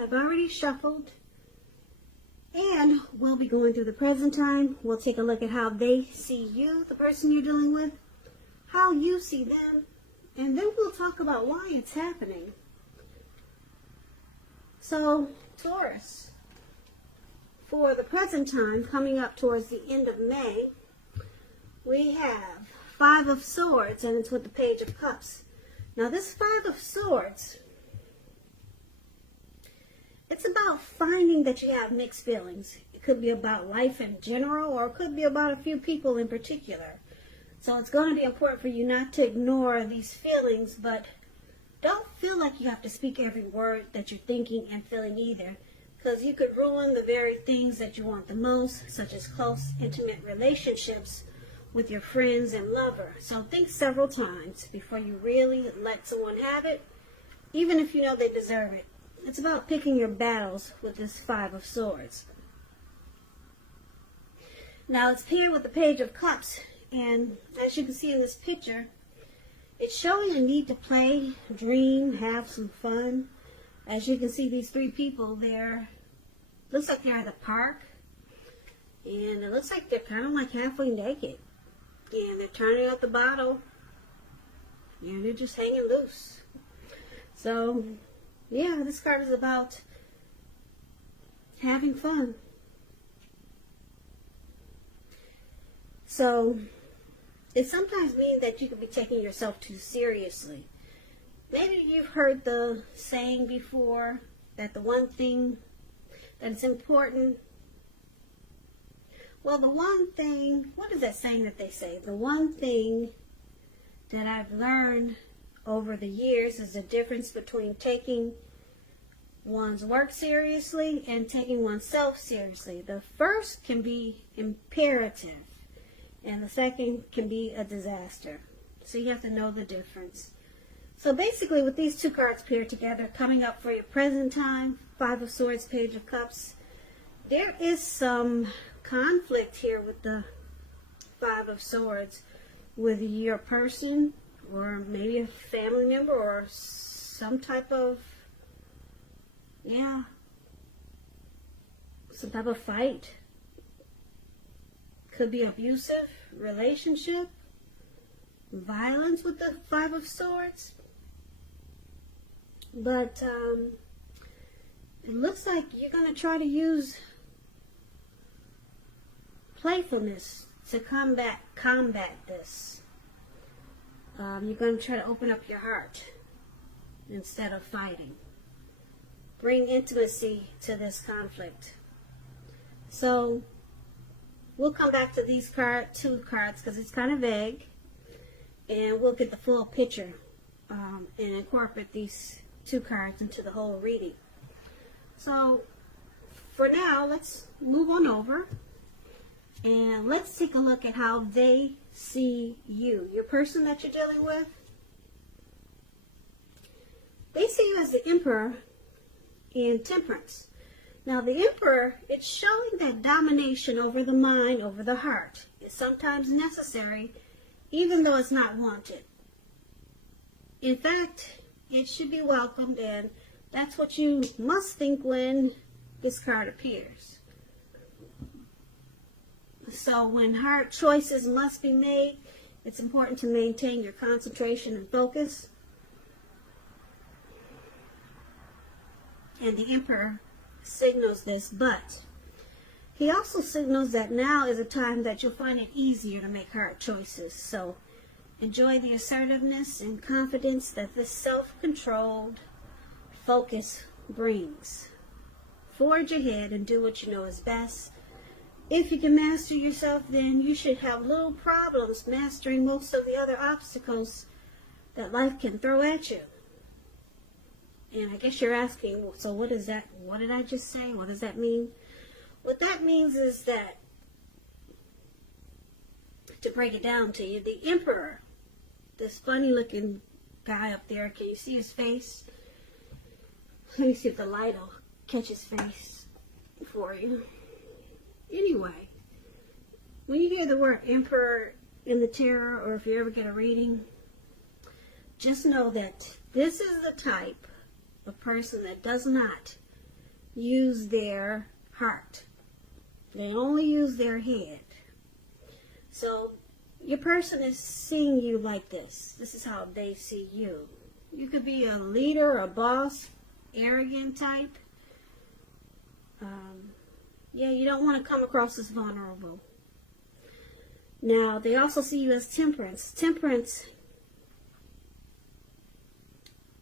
I've already shuffled, and we'll be going through the present time. We'll take a look at how they see you, the person you're dealing with, how you see them, and then we'll talk about why it's happening. So, Taurus, for the present time, coming up towards the end of May, we have Five of Swords, and it's with the Page of Cups. Now, this Five of Swords, it's about finding that you have mixed feelings. It could be about life in general, or it could be about a few people in particular. So it's going to be important for you not to ignore these feelings, but don't feel like you have to speak every word that you're thinking and feeling either, because you could ruin the very things that you want the most, such as close, intimate relationships with your friends and lover. So think several times before you really let someone have it, even if you know they deserve it. It's about picking your battles with this Five of Swords. Now it's paired with the Page of Cups, and as you can see in this picture, it's showing a need to play, dream, have some fun. As you can see, these three people there, looks like they're at the park, and it looks like they're kind of like halfway naked, and they're turning out the bottle, and they're just hanging loose. So yeah, this card is about having fun. So it sometimes means that you could be taking yourself too seriously. Maybe you've heard the saying before that the one thing that's important, well, the one thing, what is that saying that they say? The one thing that I've learned over the years is the difference between taking one's work seriously and taking oneself seriously. The first can be imperative, and the second can be a disaster. So you have to know the difference. So basically, with these two cards paired together, coming up for your present time, Five of Swords, Page of Cups, there is some conflict here with the Five of Swords with your person, or maybe a family member, or some type of, some type of fight. Could be abusive relationship, violence with the Five of Swords. But it looks like you're going to try to use playfulness to combat this. You're going to try to open up your heart instead of fighting. Bring intimacy to this conflict. So we'll come back to these two cards because it's kind of vague, and we'll get the full picture and incorporate these two cards into the whole reading. So for now, let's move on over and let's take a look at how they see you. Your person that you're dealing with, they see you as the Emperor in Temperance. Now the Emperor, it's showing that domination over the mind, over the heart, is sometimes necessary, even though it's not wanted. In fact, it should be welcomed, and that's what you must think when this card appears. So when hard choices must be made, it's important to maintain your concentration and focus. And the Emperor signals this, but he also signals that now is a time that you'll find it easier to make hard choices. So enjoy the assertiveness and confidence that this self-controlled focus brings. Forge ahead and do what you know is best. If you can master yourself, then you should have little problems mastering most of the other obstacles that life can throw at you. And I guess you're asking, so what is that? What did I just say? What does that mean? What that means is that, to break it down to you, the Emperor, this funny looking guy up there, can you see his face? Let me see if the light will catch his face for you. Anyway, when you hear the word Emperor in the tarot, or if you ever get a reading, just know that this is the type of person that does not use their heart. They only use their head. So your person is seeing you like this. This is how they see you. You could be a leader, a boss, arrogant type. Yeah, you don't want to come across as vulnerable. Now, they also see you as temperance. Temperance,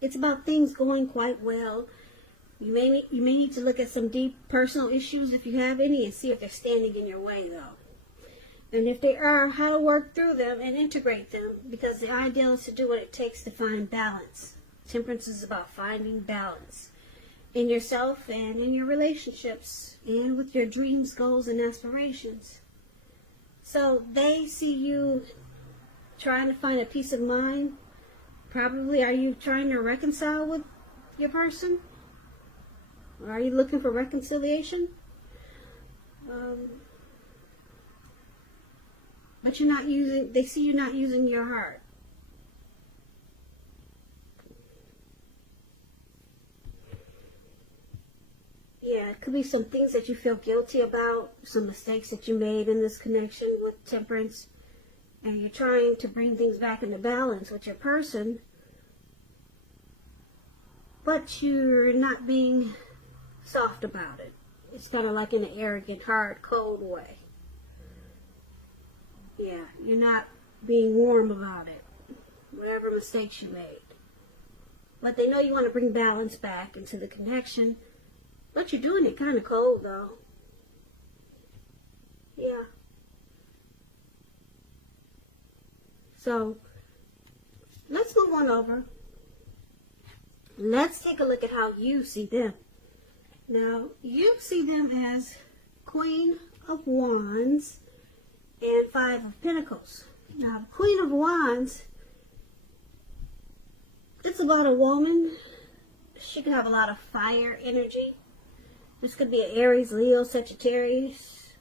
it's about things going quite well. You may need to look at some deep personal issues if you have any and see if they're standing in your way, though. And if they are, how to work through them and integrate them, because the ideal is to do what it takes to find balance. Temperance is about finding balance in yourself and in your relationships and with your dreams, goals, and aspirations. So they see you trying to find a peace of mind. Probably, are you trying to reconcile with your person? Or are you looking for reconciliation? But you're not using, they see you not using your heart. Yeah, it could be some things that you feel guilty about, some mistakes that you made in this connection with temperance, and you're trying to bring things back into balance with your person, but you're not being soft about it. It's kind of like in an arrogant, hard, cold way. Yeah, you're not being warm about it, whatever mistakes you made. But they know you want to bring balance back into the connection, but you're doing it kind of cold, though. Yeah. So, let's move on over. Let's take a look at how you see them. Now, you see them as Queen of Wands and Five of Pentacles. Now, the Queen of Wands, it's about a woman. She could have a lot of fire energy. This could be an Aries, Leo, Sagittarius.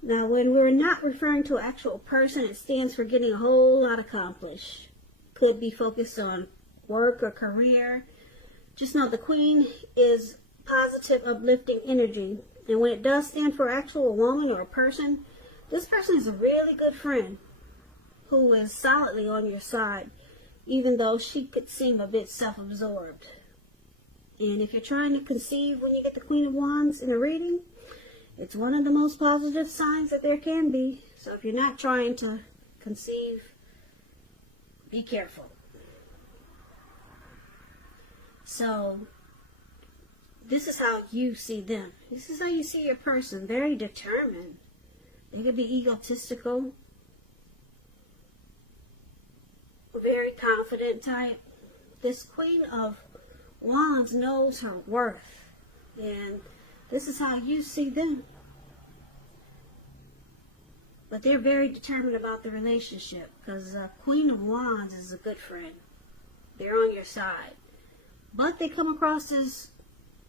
Now, when we're not referring to an actual person, it stands for getting a whole lot accomplished. Could be focused on work or career. Just know the Queen is positive, uplifting energy. And when it does stand for an actual woman or a person, this person is a really good friend who is solidly on your side, even though she could seem a bit self-absorbed. And if you're trying to conceive when you get the Queen of Wands in a reading, it's one of the most positive signs that there can be. So if you're not trying to conceive, be careful. So, this is how you see them. This is how you see your person. Very determined. They could be egotistical. Very confident type. This Queen of Wands knows her worth. And this is how you see them. But they're very determined about the relationship. Because Queen of Wands is a good friend. They're on your side. But they come across as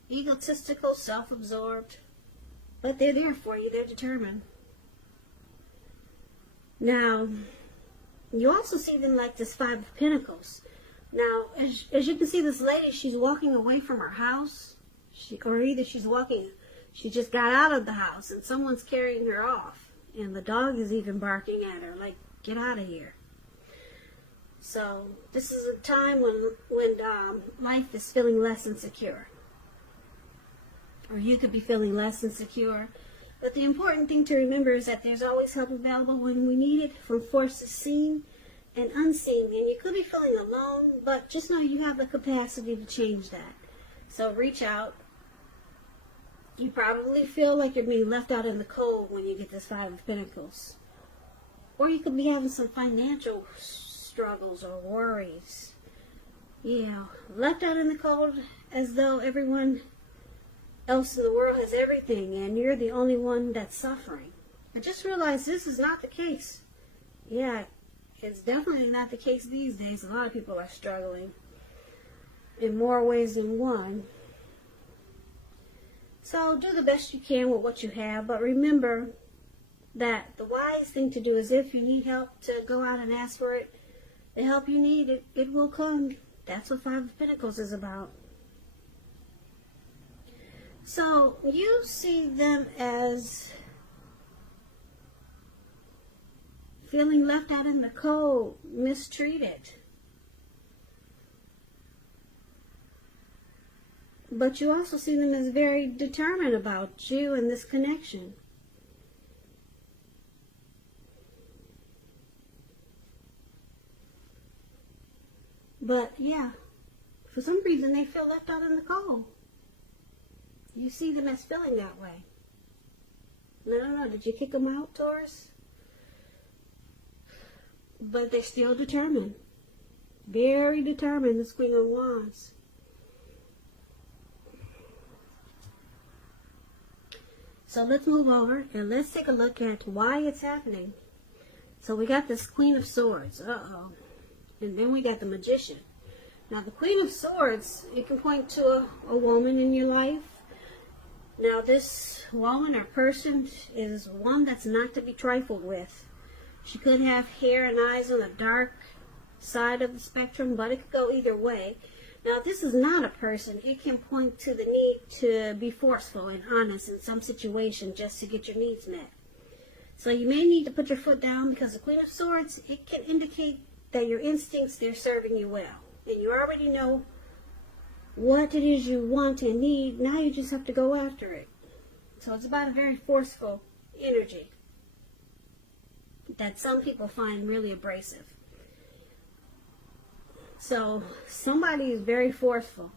egotistical, self-absorbed. But they're there for you. They're determined. Now, you also see them like this Five of Pentacles. Now, as you can see, this lady, she's walking away from her house. She just got out of the house and someone's carrying her off. And the dog is even barking at her, like, get out of here. So, this is a time when life is feeling less insecure. Or you could be feeling less insecure. But the important thing to remember is that there's always help available when we need it, from forces seen and unseen. And you could be feeling alone, but just know you have the capacity to change that. So reach out. You probably feel like you're being left out in the cold when you get this Five of Pentacles. Or you could be having some financial struggles or worries. Yeah, left out in the cold as though everyone else in the world has everything and you're the only one that's suffering. But just realize this is not the case. Yeah, it's definitely not the case these days. A lot of people are struggling in more ways than one. So do the best you can with what you have, but remember that the wise thing to do is, if you need help, to go out and ask for it. The help you need, it will come. That's what Five of Pentacles is about. So you see them as feeling left out in the cold, mistreated. But you also see them as very determined about you and this connection. But yeah, for some reason they feel left out in the cold. You see them as feeling that way. No. Did you kick them out, Taurus? But they're still determined. Very determined, this Queen of Wands. So let's move over and let's take a look at why it's happening. So we got this Queen of Swords. Uh-oh. And then we got the Magician. Now the Queen of Swords, it can point to a woman in your life. Now this woman or person is one that's not to be trifled with. She could have hair and eyes on the dark side of the spectrum, but it could go either way. Now, if this is not a person, it can point to the need to be forceful and honest in some situation just to get your needs met. So you may need to put your foot down because the Queen of Swords, it can indicate that your instincts, they're serving you well. And you already know what it is you want and need. Now you just have to go after it. So it's about a very forceful energy that some people find really abrasive. So somebody is very forceful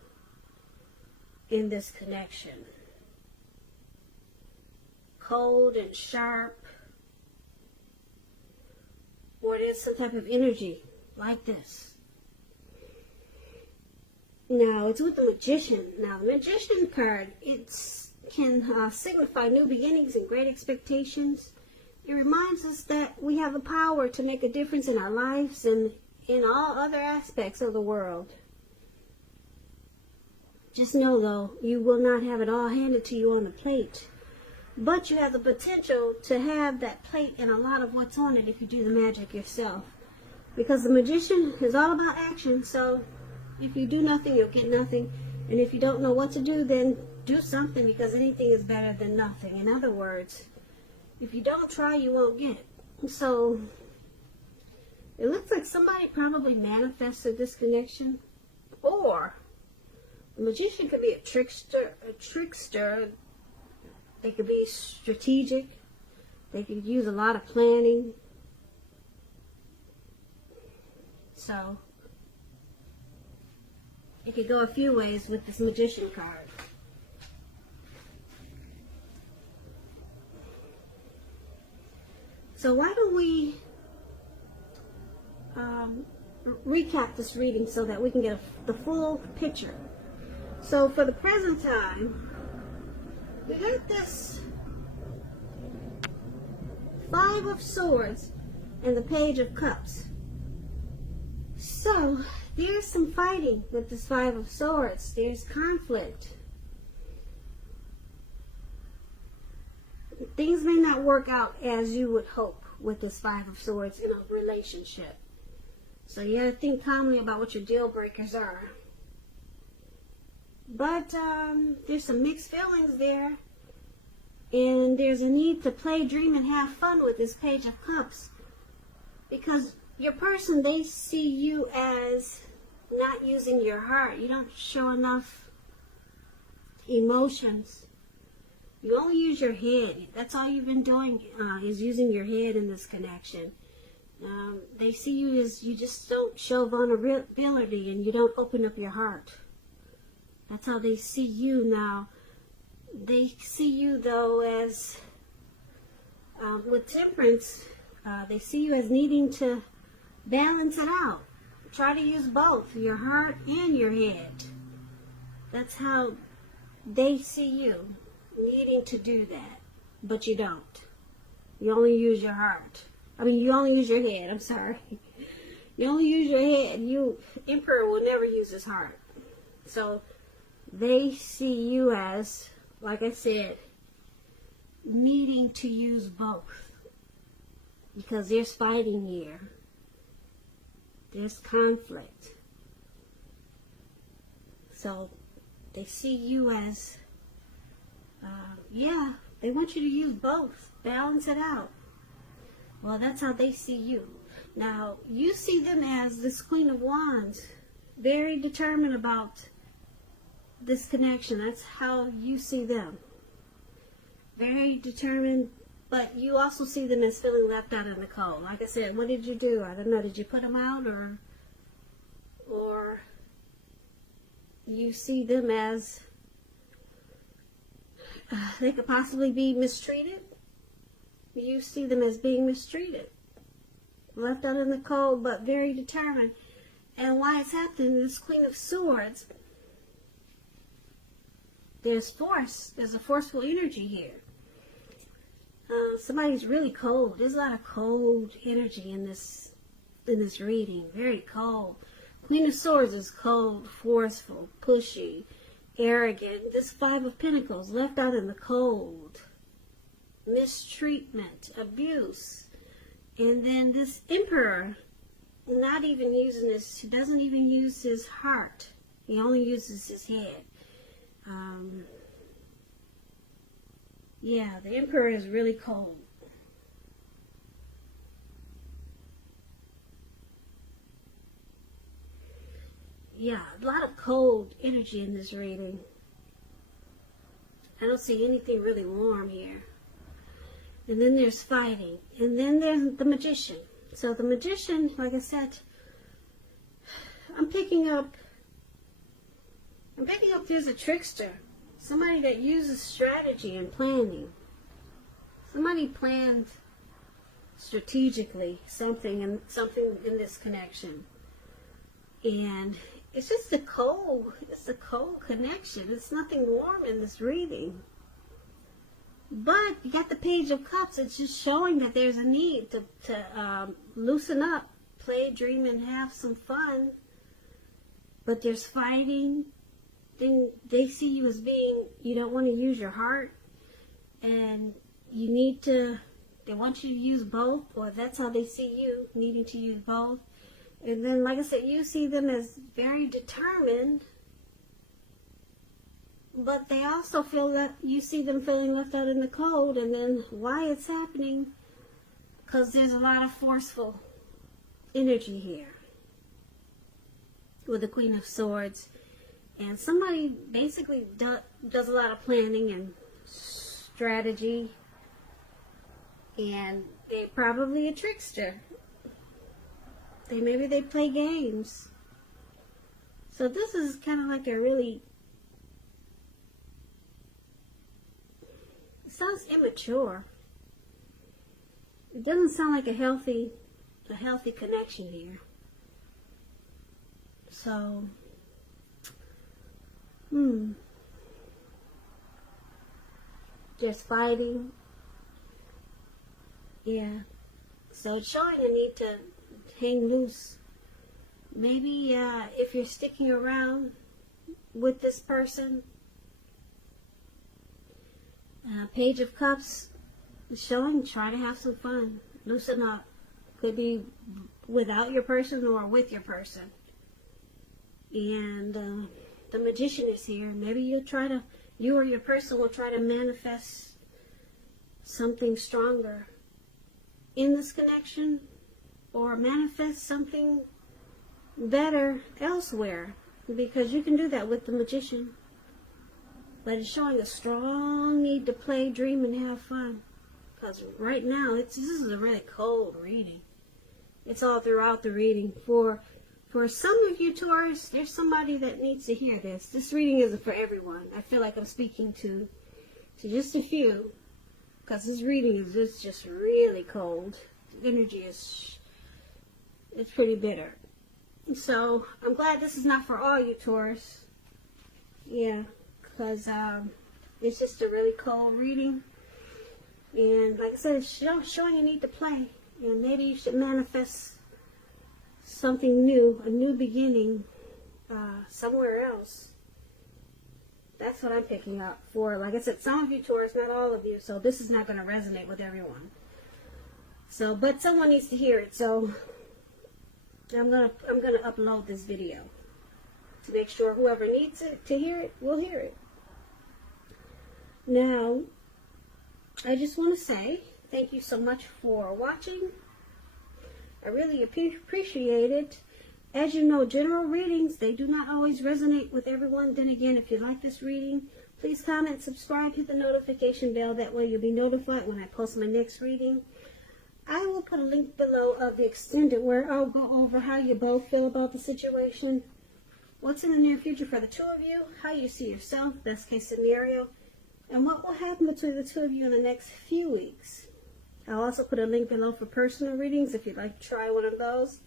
in this connection. Cold and sharp. Or there's some type of energy like this. Now it's with the Magician. Now the Magician card, it can signify new beginnings and great expectations. It reminds us that we have the power to make a difference in our lives and in all other aspects of the world. Just know, though, you will not have it all handed to you on a plate. But you have the potential to have that plate and a lot of what's on it if you do the magic yourself. Because the Magician is all about action, so if you do nothing, you'll get nothing. And if you don't know what to do, then do something, because anything is better than nothing. In other words, if you don't try, you won't get it. So it looks like somebody probably manifested this connection. Or the Magician could be a trickster. They could be strategic. They could use a lot of planning. So it could go a few ways with this Magician card. So why don't we recap this reading so that we can get the full picture. So for the present time, we got this Five of Swords and the Page of Cups. So there's some fighting with this Five of Swords. There's conflict. Things may not work out as you would hope with this Five of Swords in a relationship. So you gotta think calmly about what your deal breakers are. But there's some mixed feelings there. And there's a need to play, dream, and have fun with this Page of Cups. Because your person, they see you as not using your heart. You don't show enough emotions. You only use your head. That's all you've been doing is using your head in this connection. They see you as you just don't show vulnerability and you don't open up your heart. That's how they see you now. They see you, though, as, with Temperance, they see you as needing to balance it out. Try to use both, your heart and your head. That's how they see you, needing to do that. But you don't. You only use your heart. You only use your head, I'm sorry. You only use your head. Emperor will never use his heart. So they see you as, like I said, needing to use both. Because there's fighting here. There's conflict. So they see you as Yeah, they want you to use both. Balance it out. Well, that's how they see you. Now, you see them as this Queen of Wands, very determined about this connection. That's how you see them. Very determined, but you also see them as feeling left out in the cold. Like I said, what did you do? I don't know. Did you put them out, or you see them as they could possibly be mistreated? You see them as being mistreated, left out in the cold, but very determined. And why it's happening is Queen of Swords. There's force. There's a forceful energy here. Somebody's really cold. There's a lot of cold energy in this reading. Very cold. Queen of Swords is cold, forceful, pushy, arrogant. This Five of Pentacles, left out in the cold. Mistreatment, abuse. And then this Emperor, not even using this, he doesn't even use his heart. He only uses his head. Yeah, the Emperor is really cold. Yeah, a lot of cold energy in this reading. I don't see anything really warm here. And then there's fighting. And then there's the Magician. So the Magician, like I said, I'm picking up there's a trickster. Somebody that uses strategy and planning. Somebody planned strategically something in this connection. And it's just it's a cold connection. It's nothing warm in this reading. But you got the Page of Cups. It's just showing that there's a need to loosen up, play, dream, and have some fun. But there's fighting. Then they see you as being, you don't want to use your heart. And they want you to use both. Or that's how they see you, needing to use both. And then, like I said, you see them as very determined. But they also feel that you see them feeling left out in the cold. And then why it's happening? Because there's a lot of forceful energy here with the Queen of Swords. And somebody basically does a lot of planning and strategy. And they're probably a trickster. Maybe they play games. So this is kind of like a really... It sounds immature. It doesn't sound like a healthy connection here. So, there's fighting. Yeah. So it's showing a need to hang loose. Maybe if you're sticking around with this person, Page of Cups is showing, try to have some fun. Loosen up. Could be without your person or with your person. And the Magician is here. Maybe you or your person will try to manifest something stronger in this connection, or manifest something better elsewhere, because you can do that with the Magician. But it's showing a strong need to play, dream, and have fun. Because right now, this is a really cold reading. It's all throughout the reading. For some of you Taurus, there's somebody that needs to hear this. This reading isn't for everyone. I feel like I'm speaking to just a few. Because this reading is just really cold. The energy it's pretty bitter. So, I'm glad this is not for all you Taurus. Yeah, because it's just a really cold reading. And like I said, it's showing a need to play. And maybe you should manifest something new, a new beginning, somewhere else. That's what I'm picking up for. Like I said, some of you Taurus, not all of you. So this is not going to resonate with everyone. So, but someone needs to hear it. So I'm gonna upload this video to make sure whoever needs it to hear it will hear it. Now, I just want to say thank you so much for watching. I really appreciate it. As you know, general readings, they do not always resonate with everyone. Then again, if you like this reading, please comment, subscribe, hit the notification bell. That way you'll be notified when I post my next reading. I will put a link below of the extended where I'll go over how you both feel about the situation, what's in the near future for the two of you, how you see yourself, best case scenario, and what will happen between the two of you in the next few weeks. I'll also put a link below for personal readings if you'd like to try one of those.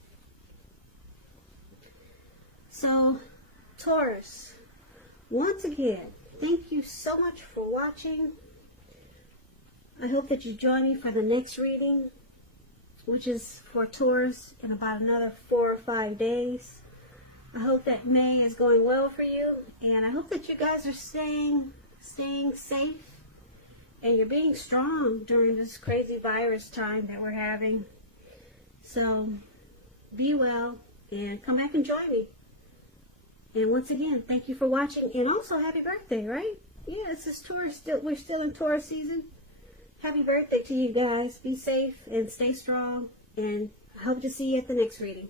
So, Taurus, once again, thank you so much for watching. I hope that you join me for the next reading, which is for Taurus in about another 4 or 5 days. I hope that May is going well for you, and I hope that you guys are staying safe, and you're being strong during this crazy virus time that we're having. So, be well, and come back and join me. And once again, thank you for watching, and also happy birthday, right? Yeah, this is Taurus. We're still in Taurus season. Happy birthday to you guys. Be safe and stay strong, and I hope to see you at the next reading.